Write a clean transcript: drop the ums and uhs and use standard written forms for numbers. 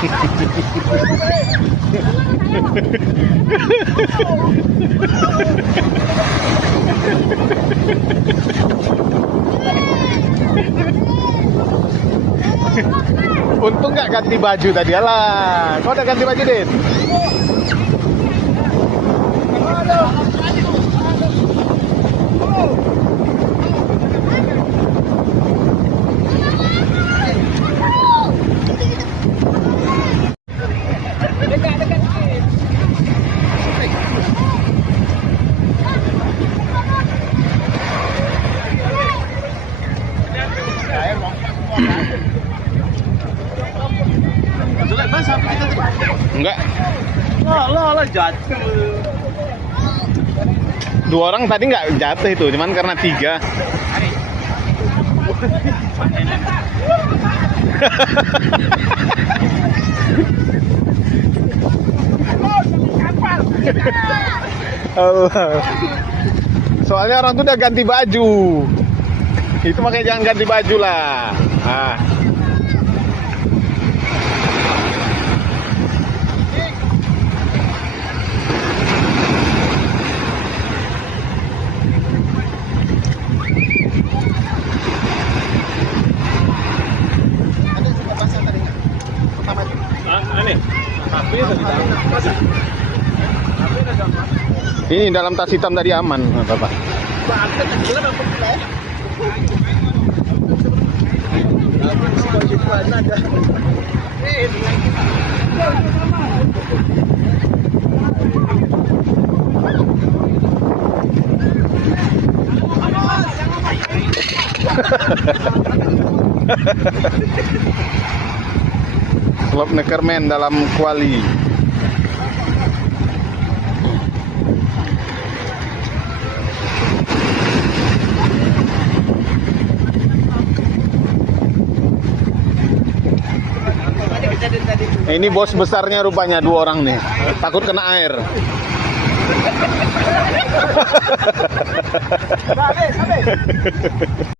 Untung nggak ganti baju tadi. Alah, kau udah ganti baju, Din? Enggak. Lah jatuh. Dua orang tadi nggak jatuh itu, cuman karena tiga. Allah. Soalnya orang tuh udah ganti baju. Itu makanya jangan ganti baju lah. Ah. Ini dalam tas hitam tadi aman, Bapak. Klub Neckerman dalam kuali. Ini bos besarnya rupanya, dua orang nih. Takut kena air.